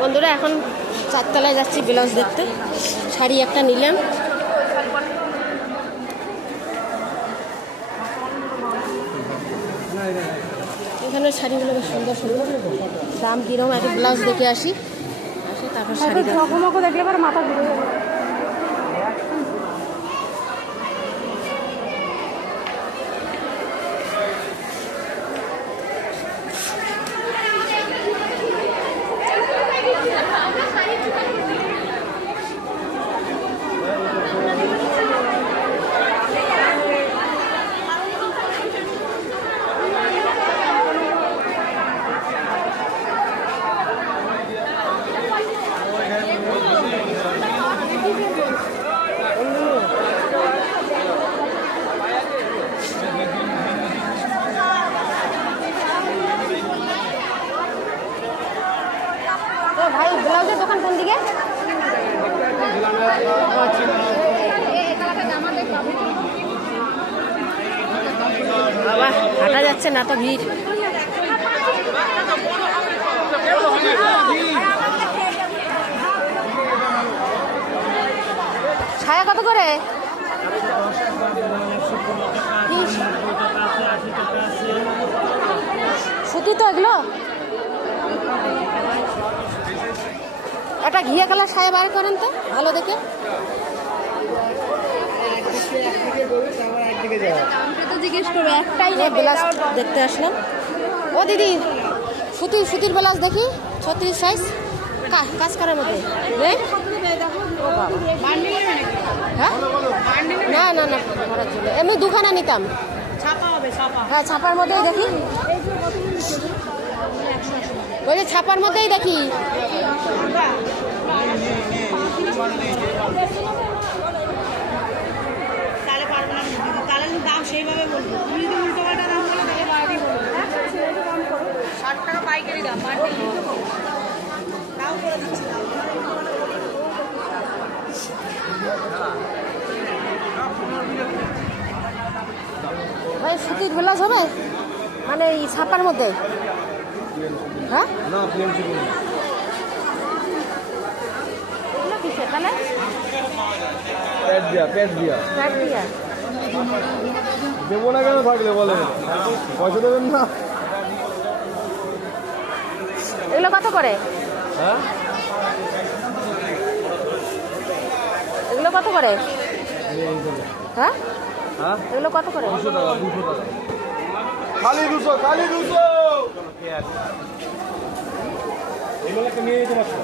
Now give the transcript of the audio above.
বন্ধুরা এখন 4 তলায় যাচ্ছি ব্লাউজ দেখতে। শাড়ি একটা নিলাম। এখানে শাড়িগুলো বেশ সুন্দর সুন্দর, দাম কিরকম একটা ব্লাউজ দেখে আসি, তারপর শাড়ি দেখলে পরে মাথা ঘুরে যাবে। ভাই ব্লাউজের দোকান কোন দিকে? বাবা হাঁটা যাচ্ছে না তো ভিড়। ছায়া কত করে? সুতি তো এগুলো। একটা ঘিয়া কালার ছায়া বার করেন তো ভালো দেখে। একটাই ব্লাউজ দেখতে আসলাম। ও দিদি সুতির ব্লাউজ দেখি 36 সাইজ কাজ করার মধ্যে। হ্যাঁ না না না করার জন্য এমনি দুখানা নিতাম। হ্যাঁ ছাপার মধ্যেই দেখি, ওই যে ছাপার মধ্যেই দেখি। তাহলে পারবো না, তাহলে দাম সেইভাবে বলবো। তুমি যদি উল্টো পাল্টা দাম বলো তাহলে বাইরে বলবো 60 টাকা পাইকারি দাম, তাও করে দিচ্ছি। ভাই সুতির ব্লাউজ হবে মানে এই ছাপার মধ্যে? হ্যাঁ তাহলে দেবো না কেন থাকলে বলে, পয়সা দেবেন না। এগুলো কত করে? হ্যাঁ এগুলো কত করে? হ্যাঁ হ্যাঁ এগুলো কত করে? 200 টাকা 200 টাকা খালি 200 এগুলো নিয়ে যেতে পারছো।